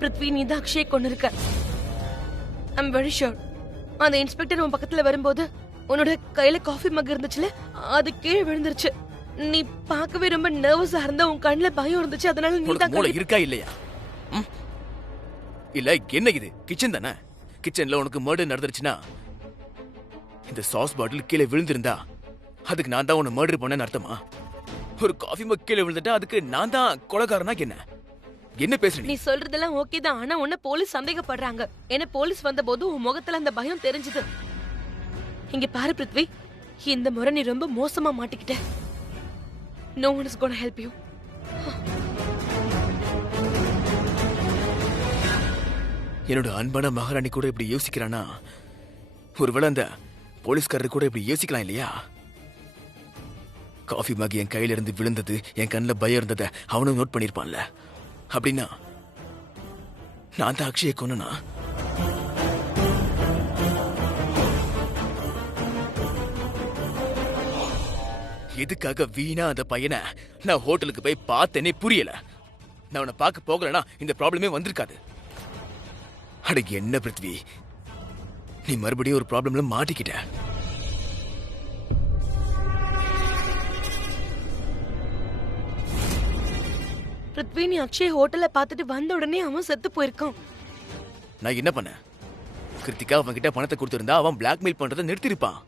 பிருத்வி, நீ தான் அக்ஷய் கொண்டு இருக்க. I'm very sure. அந்த இன்ஸ்பெக்டர் உன் பக்கத்துல வரும்போது உன்னோட கையில காஃபி மக் இருந்துச்சுல, அது கீழே விழுந்துருச்சு. நீ பார்க்கவே ரொம்ப நர்வஸா இருந்த, உன் கண்ணுல பயம் இருந்துச்சு. அதனால நீ தான் மூளை இருக்கா இல்லையா? இல்ல என்ன இது கிச்சன் தானே? கிச்சன்ல உனக்கு மர்டர் நடந்துருச்சுன்னா இந்த சாஸ் பாட்டில் கீழே விழுந்திருந்தா அதுக்கு நான் தான் உன்னை மர்டர் பண்ணேன்னு அர்த்தமா? ஒரு காஃபி மக் கீழே விழுந்துட்டா அதுக்கு நான் தான் கொலைகாரனா? என்ன பேசுற நீ சொல்றதெல்லாம் ஓகே தான். ஆனா உன்ன போலீஸ் சந்தேகப்படுறாங்க. என்ன போலீஸ் வந்தபோது உன் முகத்துல அந்த பயம் தெரிஞ்சது. இங்க பாரு பிருத்வி, இந்த முறை நீ ரொம்ப மோசமா மாட்டிக்கிட்ட. No one is going to help you. என்னோட அன்பான மகாராணி கூட இப்படி யோசிக்கிறானா? ஒருவேளை அந்த போலீஸ்காரர் கூட இப்படி யோசிக்கலாம் இல்லையா? காஃபி மக் என் கையில இருந்து விழுந்தது, என் கண்ணில் பயம் இருந்ததை அவனும் நோட் பண்ணிருப்பான்ல. அப்படின்னா நான் தான் அக்ஷயை கொன்னா? எதுக்காக வீணா அந்த பையனை நான் ஹோட்டலுக்கு போய் பார்த்தேனே புரியல. நான் அவனை பார்க்க போகலனா இந்த ப்ராப்ளமே வந்திருக்காது. அட என்ன பிருத்வி, நீ மறுபடியும் ஒரு ப்ராப்ளம்ல மாட்டிக்கிட்ட. பிருத்வி, நீ அக்ஷய் ஹோட்டல்ல பார்த்துட்டு வந்த உடனே அவன் செத்து போயிருக்கான். நான் என்ன பண்ண? கிருத்திகா அவன் கிட்ட பணத்தை கொடுத்திருந்தா அவன் பிளாக்மெயில் பண்றதை நிறுத்திருப்பான்.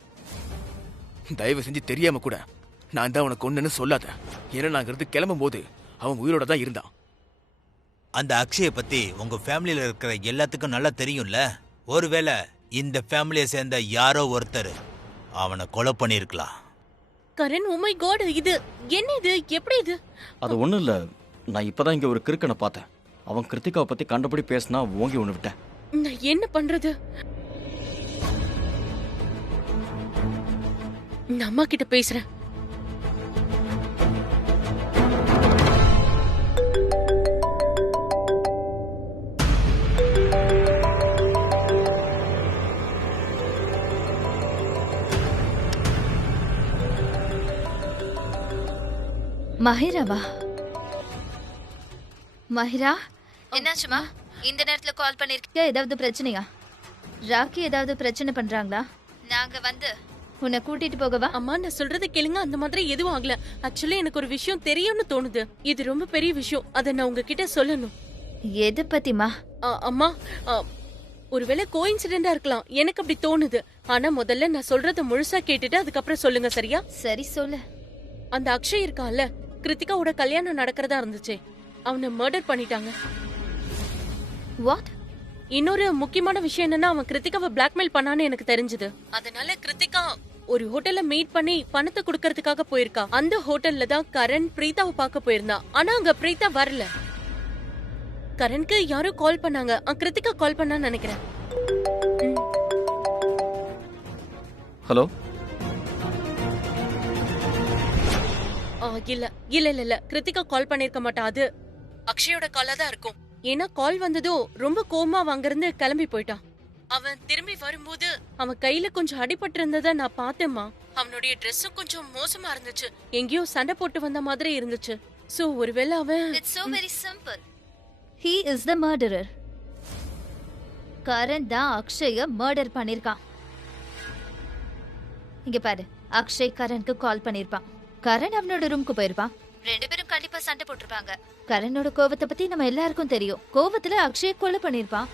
தயவு செஞ்சு தெரியாம கூட நான் தான் உனக்கு ஒண்ணுன்னு சொல்லாத. ஏன்னா நான் இருந்து கிளம்பும் போது அவன் உயிரோட தான் இருந்தான். அந்த அக்ஷய பத்தி உங்க ஃபேமிலியில இருக்கிற எல்லாத்துக்கும் நல்லா தெரியும்ல. ஒருவேளை இந்த ஃபேமிலியை சேர்ந்த யாரோ ஒருத்தர் அவனை கொலை பண்ணிருக்கலாம். கரண், ஓ மை காட், இது என்ன? இது எப்படி? இது அது ஒண்ணும் இல்ல. நான் இப்பதான் இங்க ஒரு கிறுக்கனை பார்த்தேன். அவன் கிருத்திகாவை பத்தி கண்டபடி பேசினா ஓங்கி ஒண்ணு விட்டேன். நான் என்ன பண்றது? நான் அம்மா கிட்ட பேசுறேன். மஹிராவா? மஹிரா, என்னாச்சுமா? இந்த நேரத்துல கால் பண்ணிருக்கீங்க? ஏதாவது பிரச்சனையா? ராக்கி ஏதாவது பிரச்சனை பண்றாங்களா? நாங்க வந்து உன்னை கூட்டிட்டு போகவா? அம்மா, நான் சொல்றது கேளுங்க. அந்த மாதிரி எதுவும் ஆகல. ஆக்சுவலி எனக்கு ஒரு விஷயம் தெரியும்னு தோணுது. இது ரொம்ப பெரிய விஷயம். அதை நான் உங்ககிட்ட சொல்லணும். எது பத்திமா? அம்மா, ஒருவேளை கோஇன்சிடென்டா இருக்கலாம். எனக்கு அப்படி தோணுது. ஆனா முதல்ல நான் சொல்றத முழுசா கேட்டுட்டு அதுக்கப்புறம் சொல்லுங்க, சரியா? சரி, சொல்லு. அந்த அக்ஷய் இருக்கான்ல, கிருத்திகாவோட கல்யாணம் நடக்கிறதா இருந்துச்சு. அவனை மர்டர் பண்ணிட்டாங்க. வாட்? இன்னொரு முக்கியமான விஷயம் என்னன்னா, அவன் கிருத்திகாவை பிளாக்மெயில் பண்ணான்னு எனக்கு தெரிஞ்சது. அதனால கிருத்திகா ஒரு ஹோட்டல்ல மீட் பண்ணி பணத்தை கொடுக்கறதுக்காக போயிருக்கா. அந்த ஹோட்டல்ல தான் கரண் பிரீதாவை பார்க்க போயிருந்தா. ஆனா அங்க பிரீதா வரல. கரண்க்கு யாரோ கால் பண்ணாங்க. கிருத்திகா கால் பண்ணான்னு நினைக்கிறேன். ஹலோ? இல்ல இல்ல இல்ல இல்ல, கிருத்திகா கால் பண்ணிருக்க மாட்டா. அது அக்ஷயோட காலா தான் இருக்கும். ஏன்னா கால் வந்ததோ ரொம்ப கோமா அங்கிருந்து கிளம்பி போயிட்டான். அவன் திரும்பி வரும்போது அவன் கையில கொஞ்சம் அடிபட்டு இருந்தத நான் பார்த்தேம்மா. அவனுடைய ட்ரெஸ்ஸும் கொஞ்சம் மோசமா இருந்துச்சு. எங்கேயோ சண்டை போட்டு வந்த மாதிரி இருந்துச்சு. சோ ஒருவேளை அவன்... It's so very simple. He is the murderer. Karan தான் அக்ஷய மர்டர் பண்ணிருக்கான். இங்க பாரு, அக்ஷய் கரண்க்கு கால் பண்ணிருப்பான். கரண் அவனோட ரூம்க்கு போயிருப்பான். ரெண்டு பேரும் கண்டிப்பா சண்டை போட்டிருப்பாங்க. கரனோட கோவத்தை பத்தி நம்ம எல்லாருக்கும் தெரியும். கோவத்துல அக்ஷய் கொலை பண்ணிருப்பான்.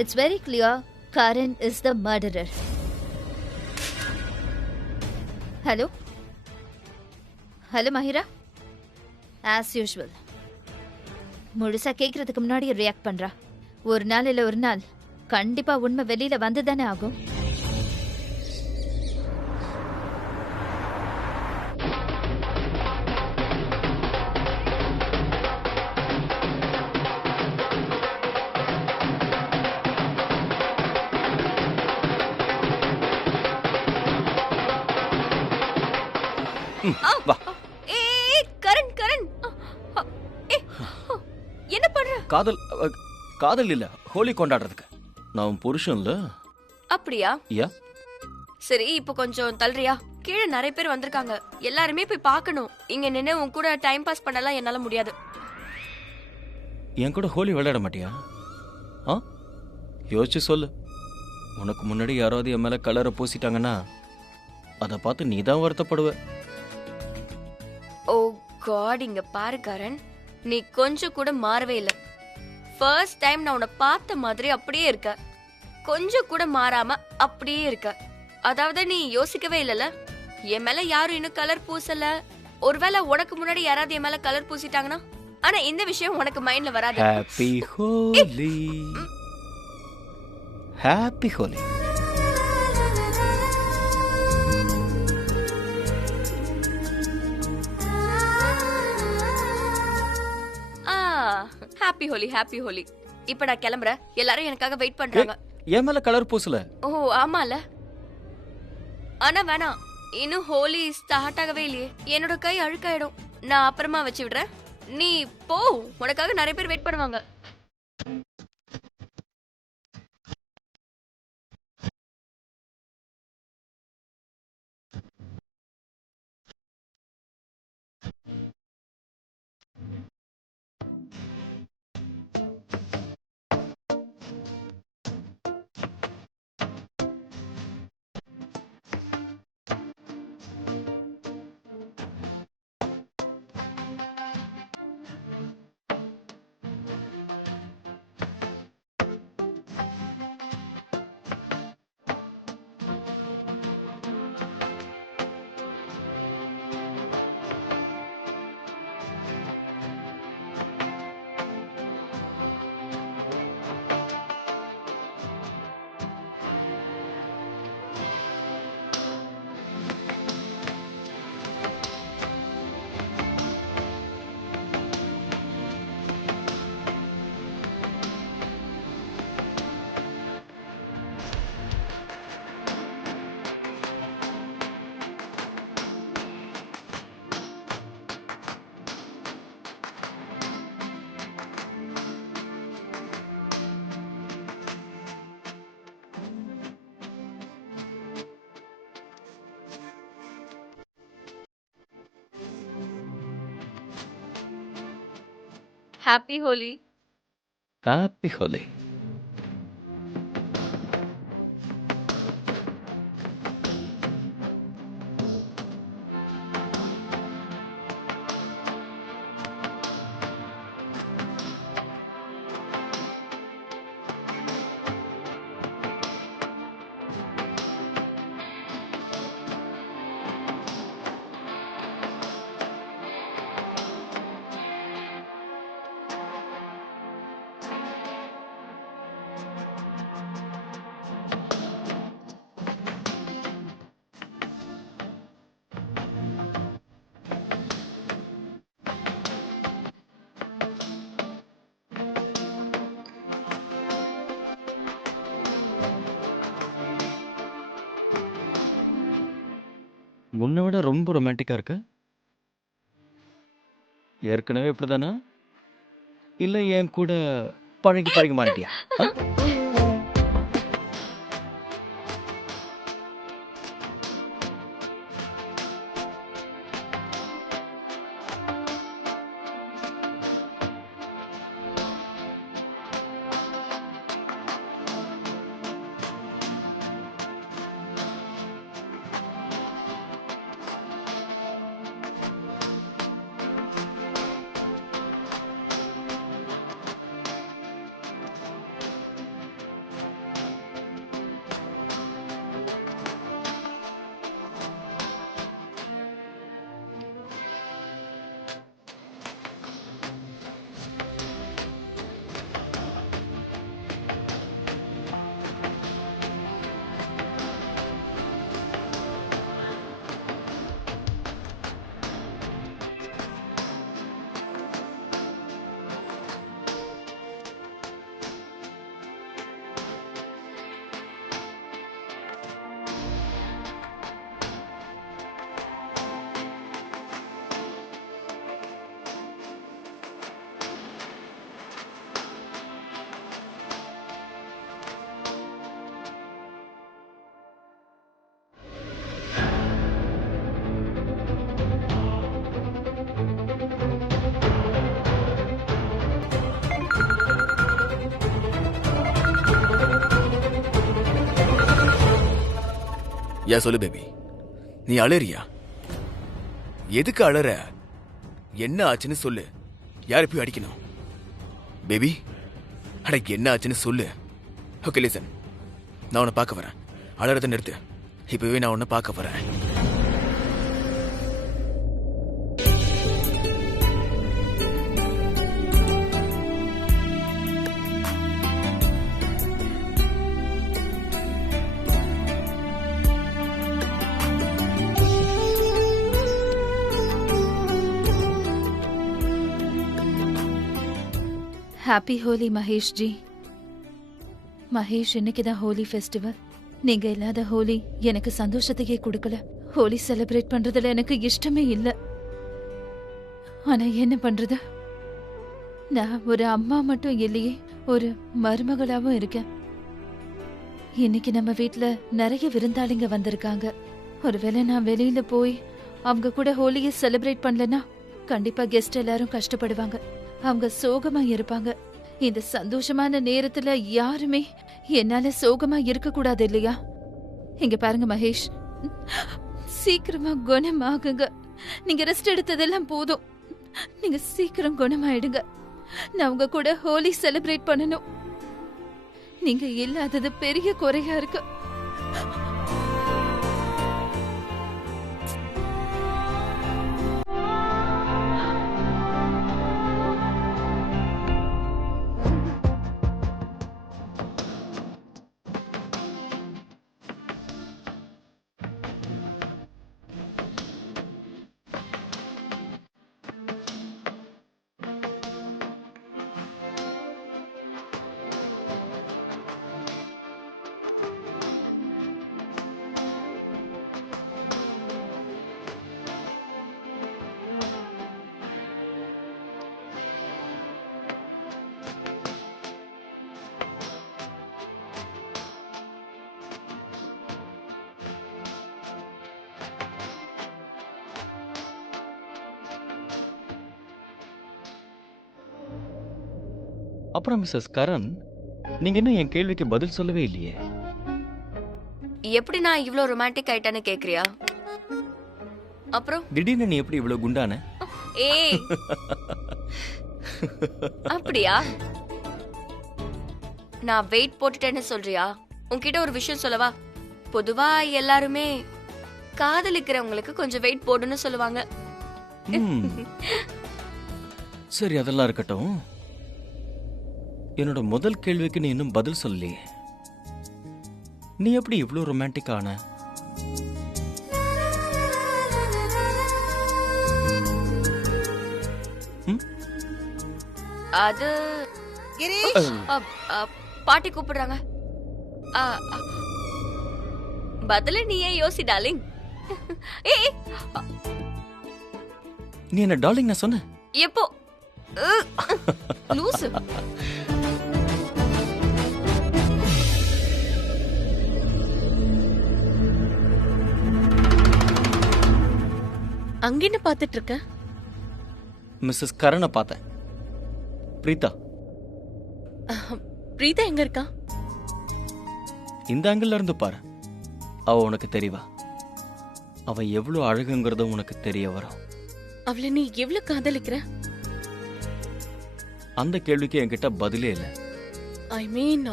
It's very clear, Karan is the murderer. Hello hello Mahira, as usual முழுசா கேட்கறதுக்கு முன்னாடி ரியாக்ட் பண்றா. ஒரு நாள் இல்ல ஒரு நாள் கண்டிப்பா உண்மை வெளியில வந்துதானே ஆகும். வா. கரண் கரண், என்ன பண்ற? காதல் இல்ல, ஹோலி கொண்டாடுறதுக்கு. நான் உன் புருஷன்ல. அப்படியா? யா. சரி, இப்போ கொஞ்சம் தள்ளுறியா? கீழே நிறைய பேர் வந்திருக்காங்க. எல்லாருமே போய் பார்க்கணும். இங்க நின்று உன் கூட டைம் பாஸ் பண்ணலாம் என்னால முடியாது. என் கூட ஹோலி விளையாட மாட்டியா? ஆ, யோசிச்சு சொல்லு. உனக்கு முன்னாடி யாராவது என் மேல கலரை பூசிட்டாங்கன்னா அதை பார்த்து நீ தான் வருத்தப்படுவ. ஓ காட், இங்க பாரு கரண், நீ கொஞ்சம் கூட மாறவே இல்ல. ஃபர்ஸ்ட் டைம் நான் உன்னை பார்த்த மாதிரி அப்படியே இருக்க, கொஞ்சம் கூட மாறாம அப்படியே இருக்க. அதாவது நீ யோசிக்கவே இல்லல, என் மேல யாரும் இன்னும் கலர் பூசல, ஒருவேளை உனக்கு முன்னாடி யாராவது என் மேல கலர் பூசிட்டாங்கன்னா. ஆனா இந்த விஷயம் உனக்கு மைண்ட்ல வராது. Happy Holi, happy Holi. Happy Holi, happy Holi. இப்ப நான் கிளம்புறேன், எல்லாரும் எனக்காக வெயிட் பண்றாங்க. என் மேல கலர் பூசல. ஓ ஆமால, ஆனா வேணாம், இன்னும் ஹோலி ஸ்டார்ட் ஆகவே இல்லையே. என்னோட கை அழுக்காயிடும், நான் அப்புறமா வச்சு விடுறேன். நீ போ, உனக்காக நிறைய பேர் வெயிட் பண்ணுவாங்க. ஹாப்பி ஹோலி. ஹாப்பி ஹோலி. உன்னை விட ரொம்ப ரொமான்டிக்கா இருக்க. ஏற்கனவே இப்படிதானா, இல்லை என் கூட பழகி பழகி மாட்டியா? யா சொல்லு பேபி, நீ அழறியா? எதுக்கு அழற? என்ன ஆச்சுன்னு சொல்லு. யார் போய் அடிக்கணும்? பேபி, அட என்ன ஆச்சுன்னு சொல்லு. ஓகே லிசன், நான் உன்னை பார்க்க வரேன். அழறத நிறுத்து. இப்பவே நான் உன்னை பார்க்க வரேன். ஹாப்பி ஹோலி மகேஷ் ஜி. மகேஷ், இன்னைக்குதான் ஹோலி ஃபெஸ்டிவல். நீங்க இல்லாத ஹோலி எனக்கு சந்தோஷத்தையே கொடுக்கல. ஹோலி செலிப்ரேட் பண்றதுல எனக்கு இஷ்டமே இல்ல. ஆனா என்ன பண்றது, நான் ஒரு அம்மா மட்டும் இல்லையே, ஒரு மருமகளாவும் இருக்கேன். இன்னைக்கு நம்ம வீட்ல நிறைய விருந்தாளிங்க வந்திருக்காங்க. ஒருவேளை நான் வெளியில போய் அவங்க கூட ஹோலியை செலிப்ரேட் பண்ணலன்னா கண்டிப்பா கெஸ்ட் எல்லாரும் கஷ்டப்படுவாங்க, அவங்க சோகமா இருப்பாங்க. இந்த சந்தோஷமான நேரத்துல யாருமே என்னால சோகமா இருக்க கூடாது இல்லையா? இங்க பாருங்க மகேஷ், சீக்கிரமா குணமாகுங்க. நீங்க ரெஸ்ட் எடுத்ததெல்லாம் போதும். நீங்க சீக்கிரம் குணமாயிடுங்க. நான் உங்க கூட ஹோலி செலிப்ரேட் பண்ணணும். நீங்க இல்லாதது பெரிய குறையா இருக்கு. அப்புறம் மிஸ்ஸஸ் கரண், நீங்க இன்னும் என் கேள்விக்கு பதில் சொல்லவே இல்லையே. எப்படி நான் இவ்ளோ ரொமான்டிக் ஆயிட்டான்னு கேக்குறியா? அப்புறம் திடீர்னு நீ எப்படி இவ்வளவு குண்டான? ஏய், அப்படியா? நான் வெயிட் போட்டுட்டேன்னு சொல்றியா? உன்கிட்ட ஒரு விஷயம் சொல்லவா? பொதுவா எல்லாருமே காதலிக்கிறவங்களுக்கு கொஞ்சம் வெயிட் போடுன்னு சொல்லுவாங்க. சரி, அதெல்லாம் இருக்கட்டும். என்னோட முதல் கேள்விக்கு நீ இன்னும் பதில் சொல்லலையே. நீ எப்படி இவ்ளோ ரொமான்டிக் ஆன? அது பாட்டி கூப்பிடுறாங்க. பதில நீயே யோசி டார்லிங். ஏய், நீ என்ன டார்லிங் நான் சொன்ன? எப்போ? லூசு. அங்கன்னு பாத்துட்டு இருக்க? மிஸ்ஸஸ் கரணை பார்த்தேன். பிரீதா. பிரீதா எங்க இருக்கா? இந்த ஆங்கிள் இருந்து பாரு, அவ உனக்கு தெரியவா? அவ எவ்வளவு அழகுங்கிறத உனக்கு தெரிய வரும். அவளை நீ எவ்வளவு காதலிக்கிற? அந்த கேள்விக்கு என்கிட்ட பதிலே இல்லை. ஐ மீன்,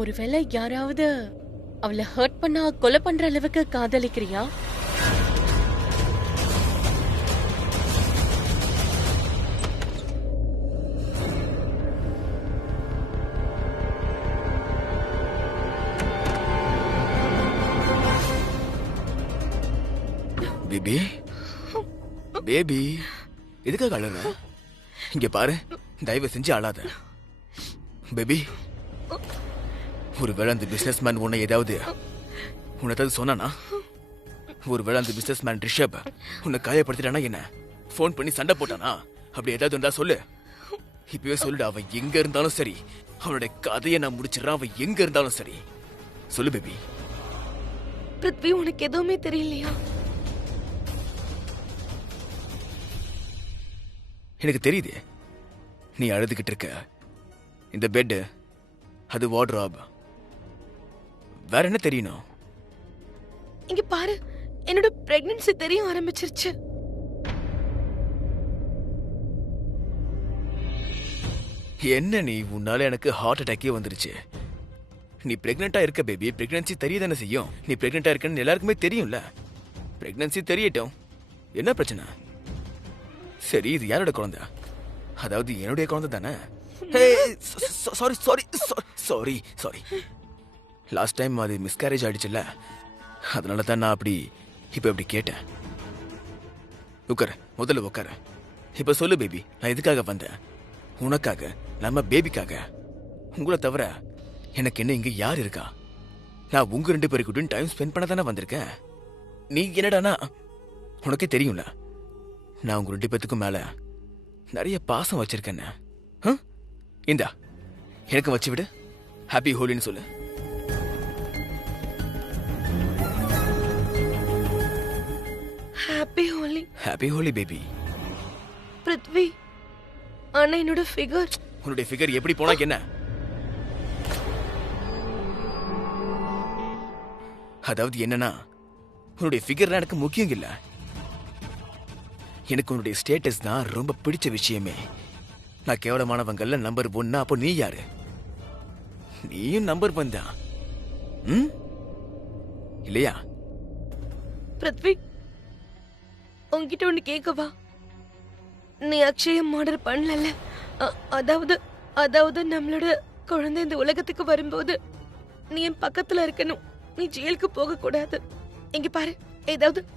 ஒருவேளை யாராவது அவளை ஹர்ட் பண்ணா கொலை பண்ற அளவுக்கு காதலிக்கிறியா? பேபி, பேபி, எதுக்காக அழற? இங்க பாரு, தயவு செஞ்சு அழாத. பேபி, ஒருவேளை அந்த பிசினஸ் மேன் உன்னை ஏதாவது சொன்னானா? ஒருவேளை அந்த பிசினஸ் மேன் ரிஷப் உன்னை காயப்படுத்திட்டானா என்ன? போன் பண்ணி சண்டை போட்டானா? அப்படி ஏதாவது இருந்தா சொல்லு. இப்பவே சொல்லுடா. அவன் எங்க இருந்தாலும் சரி, அவனுடைய கதையை நான் முடிச்சிடறான். அவன் எங்க இருந்தாலும் சரி, சொல்லு பேபி. பிருத்வி, உனக்கு எதுவுமே தெரியலையா? எனக்கு தெரியுது நீ அழுதுகிட்டு இருக்க. இந்த பெட், அது வார்ட்ரோப். வேற என்ன தெரியணும்? இங்க பாரு, என்னோட பிரெக்னன்சி தெரிய ஆரம்பிச்சிருச்சு. என்ன நீ, உன்னால எனக்கு ஹார்ட் அட்டாக்கே வந்துருச்சு. நீ பிரெக்னெண்டா இருக்க பேபி. பிரெக்னன்சி தெரிய தானே செய்யும். நீ பிரெக்னெண்டா இருக்கன்னு எல்லாருக்குமே தெரியும்ல. பிரெக்னன்சி தெரியட்டும், என்ன பிரச்சனை? சரி, இது யாரோட குழந்தை? அதாவது என்னுடைய குழந்தை தானே? Sorry sorry sorry sorry. Last time அது மிஸ்கேரேஜ் ஆயிடுச்சுல்ல, அதனால தான் நான் இப்ப கேட்டேன். உட்கார, முதல்ல உட்கார. இப்ப சொல்லு பேபி, நான் எதுக்காக வந்தேன்? உனக்காக, நம்ம பேபிக்காக. உங்களை தவிர எனக்கு என்ன இங்க யார் இருக்கா? நான் உங்க 2 பேருக்கிட்டும் டைம் ஸ்பெண்ட் பண்ண தானே வந்திருக்கேன். நீ என்னடானா, உனக்கே தெரியும்ல, நான் உங்க 2 பேத்துக்கும் மேல நிறைய பாசம் வச்சிருக்கேன். இந்தா, எனக்கு வச்சு விடு. ஹாப்பி ஹோலின்னு சொல்லு. Happy Holi. Happy Holi baby. Prithvi, ஆனா என்னோட ஃபிகர். உன்னுடைய ஃபிகர் எப்படி போனா என்ன? அதாவது என்னன்னா, உன்னுடைய ஃபிகர்லாம் எனக்கு முக்கியம் இல்ல. எனக்கு உன்னுடைய ஸ்டேட்டஸ் தான் ரொம்ப பிடிச்ச விஷயமே. நான் கேவலமானவங்கல்ல நம்பர் 1. அப்போ நீ யாரு? நீயும் நம்பர் 1 தான் இல்லையா? பிருத்வி, உன்கிட்ட ஒண்ணு கேட்கவா? நீ அக்ஷய மர்டர் பண்ணல. அதாவது நம்மளோட குழந்தை இந்த உலகத்துக்கு வரும்போது நீ என் பக்கத்துல இருக்கணும். நீ ஜெயிலுக்கு போக கூடாது. இங்க பாரு,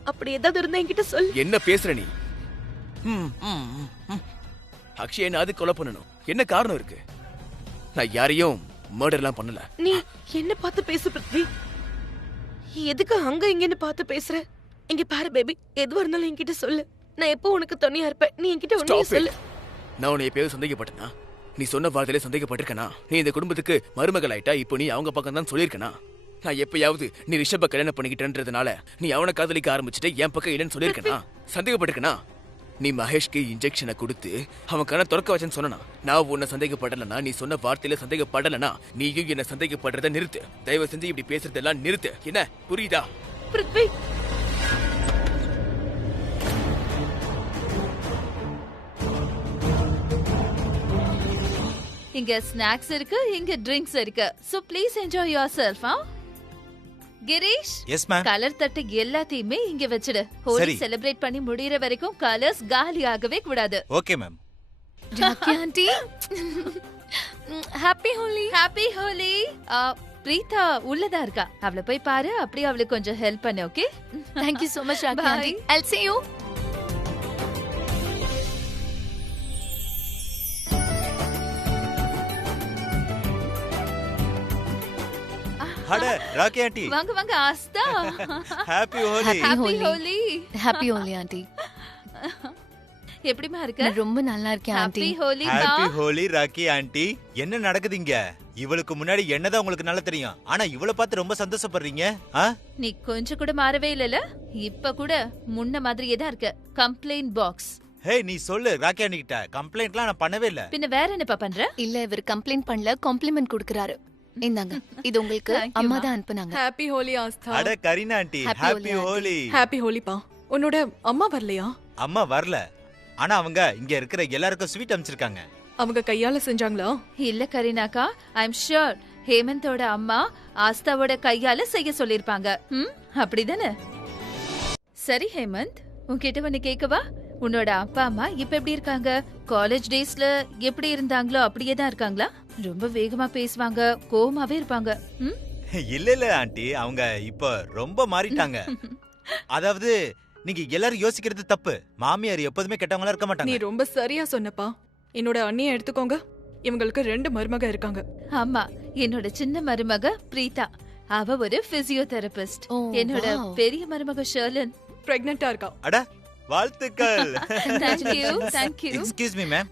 அப்படி ஏதாவது இருந்தா என்கிட்ட சொல். என்ன பேசுற நீ? அக்ஷய அது கொலை பண்ணணும். என்ன காரணம் இருக்கு? நான் யாரையும் மர்டர்லாம் பண்ணல. நீ என்ன பார்த்து பேசு பிருத்வி. எதுக்கு அங்க இங்கன்னு பார்த்து பேசுற? இங்க பாரு பேபி, எதுவா இருந்தாலும் என்கிட்ட சொல்லு. நான் எப்போ உனக்கு துணையா இருப்பேன். நீ என்கிட்ட ஒண்ணே சொல்லு. நான் உன்னை எப்பயாவது சந்தேகப்பட்டனா? நீ சொன்ன வார்த்தையில சந்தேகப்பட்டிருக்கனா? நீ இந்த குடும்பத்துக்கு மருமகள் ஆயிட்டா, இப்போ நீ அவங்க பக்கம் தான் சொல்லியிருக்கனா? நான் எப்பயாவது நீ ரிஷப கல்யாணம் பண்ணிக்கிட்டன்றதுனால நீ அவனை காதலிக்க ஆரம்பிச்சுட்டு என் பக்கம் இல்லைன்னு சொல்லியிருக்கனா? சந்தேகப்பட்டிருக்கனா? நீ மகேஷ்க்கு இன்ஜெக்ஷனை கொடுத்து அவன் கண்ணை திறக்க வச்சேன்னு சொன்னா, நான் உன்னை சந்தேகப்படலனா, நீ சொன்ன வார்த்தையில சந்தேகப்படலனா, நீயும் என்ன சந்தேகப்படுறத நிறுத்து. தயவு செஞ்சு இப்படி பேசுறதெல்லாம் நிறுத்து. என்ன புரியுதா? பிருத்வி, இங்க ஸ்நாக்ஸ் இருக்கு, இங்க ட்ரிங்க்ஸ் இருக்கு. So please enjoy yourself. Girish, yes ma'am. Colour தட்டு எல்லாத்தையுமே இங்க வச்சிடு. ஹோலி செலிப்ரேட் பண்ணி முடியற வரைக்கும் கலர்ஸ் காலி ஆகவே கூடாது. Okay ma'am. Rakhi aunty, happy Holi. Happy Holi. Preetha உள்ளதா இருக்கா, அவளை போய் பாரு. அப்படியே அவளுக்கு கொஞ்சம் ஹெல்ப் பண்ணு. Okay? Thank you so much, Rakhi aunty. I'll see you. அட ராக்கி ஆண்டி, வாங்க வாங்க. Aastha, happy Holi. Happy Holi. Happy Holi, aunty. எப்படிமா இருக்க? நான் ரொம்ப நல்லா இருக்கேன் happy aunty. Holi. Happy Holi Rakhi aunty. என்ன நடக்குது இங்க? இவளுக்கு முன்னாடி என்னதான் உங்களுக்கு நல்லா தெரியும், ஆனா இவளை பார்த்து ரொம்ப சந்தோஷப்படுறீங்க. நீ கொஞ்சம் கூட மாறவே இல்லல. இப்ப கூட முன்ன மாதிரியே தான் இருக்க. Complaint box. ஹே, நீ சொல்லு ராக்கி ஆண்டி கிட்ட. கம்ப்ளைண்ட்லாம் நான் பண்ணவே இல்ல. பின்ன வேற என்னப்பா பண்ற? இல்ல, இவர் கம்ப்ளைண்ட் பண்ணல, காம்ப்ளிமெண்ட் கொடுக்கறாரு. இந்தாங்க, இது உங்களுக்கு அம்மா தான் அனுப்புனாங்க. ஹாப்பி ஹோலி ஆஸ்தா. அட Kareena aunty, Happy happy Holi, Holi. Happy ஹோலிப்பா. உன்னோட அம்மா வரலையா? அம்மா வரல, ஆனா அவங்க இங்க இருக்கிற எல்லாருக்கும் ஸ்வீட் அனுப்பிச்சிருக்காங்க. அவங்க கையால செஞ்சாங்களா? இல்ல கரீனாக்கா, ஐ அம் ஷூர் ஹேமந்தோட அம்மா ஆஸ்தாவோட கையால செய்ய சொல்லிருப்பாங்க. அப்படிதானே? சரி ஹேமந்த், உன்கிட்ட ஒன்னு கேட்கவா? உன்னோட அப்பா அம்மா இப்ப எப்படி இருக்காங்க? காலேஜ் டேஸ்ல எப்படி இருந்தாங்களோ அப்படியே தான் இருக்காங்களா? ரொம்ப வேகமா பேசுவாங்க, கோவமாவே இருப்பாங்க. இல்ல இல்ல ஆண்டி, அவங்க இப்ப ரொம்ப மாறிட்டாங்க. அதாவது நீங்க எல்லாரும் யோசிக்கிறது தப்பு. மாமியார் எப்போதுமே கெட்டவங்களா இருக்க நீ மாட்டாங்க. ரொம்ப சரியா சொன்னப்பா. என்னோட அண்ணியை எடுத்துக்கோங்க. இவங்களுக்கு 2 மருமக இருக்காங்க. ஆமா, என்னோட சின்ன மருமக பிரீதா, அவ ஒரு பிசியோதெரபிஸ்ட். என்னோட பெரிய மருமக ஷர்லன் பிரெக்னெண்டா இருக்கா. அட வாழ்த்துக்கள். Thank you thank you. Excuse me ma'am,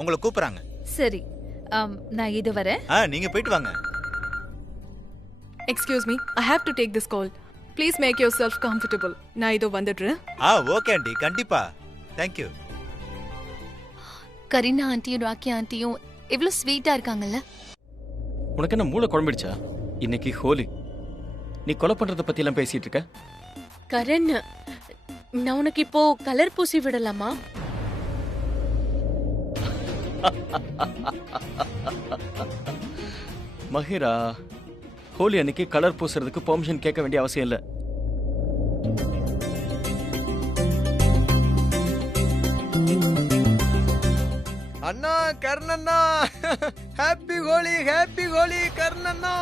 உங்களை கூப்பிடுறாங்க. சரி, நான் இது வரேன். நீங்க போயிட்டு வாங்க. Excuse me, I have to take this call. Please make yourself comfortable. நான் இதோ வந்துடுறேன். ஓகே ஆண்டி, கண்டிப்பா. தேங்க்யூ. கரீனா ஆண்டியும் ராக்கி ஆண்டியும் இவ்வளவு ஸ்வீட்டா இருக்காங்கல்ல. உனக்கு என்ன மூளை குழம்பிடுச்சா? இன்னைக்கு ஹோலி, நீ கொலை பண்றத பத்தி எல்லாம் பேசிட்டு இருக்க. கரண், நான் உனக்கு இப்போ கலர் பூசி விடலாமா? மஹிரா, ஹோலி அன்னைக்கு கலர் பூசுறதுக்கு பெர்மிஷன் கேட்க வேண்டிய அவசியம் இல்லை. அண்ணா கர்ணண்ணா, ஹாப்பி ஹோலி கர்ணண்ணா.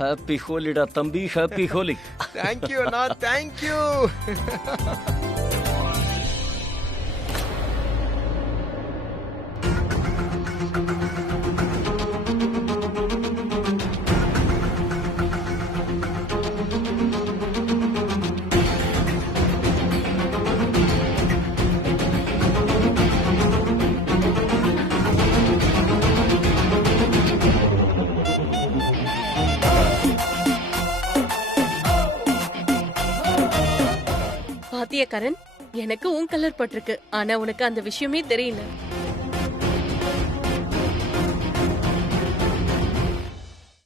ஹாப்பி ஹோலிடா தம்பி, ஹாப்பி ஹோலி. தேங்க்யூ அண்ணா, தேங்க்யூ. பாத்தியா கரண், எனக்கு உன் கலர் பட்டிருக்கு, ஆனா உனக்கு அந்த விஷயமே தெரியல.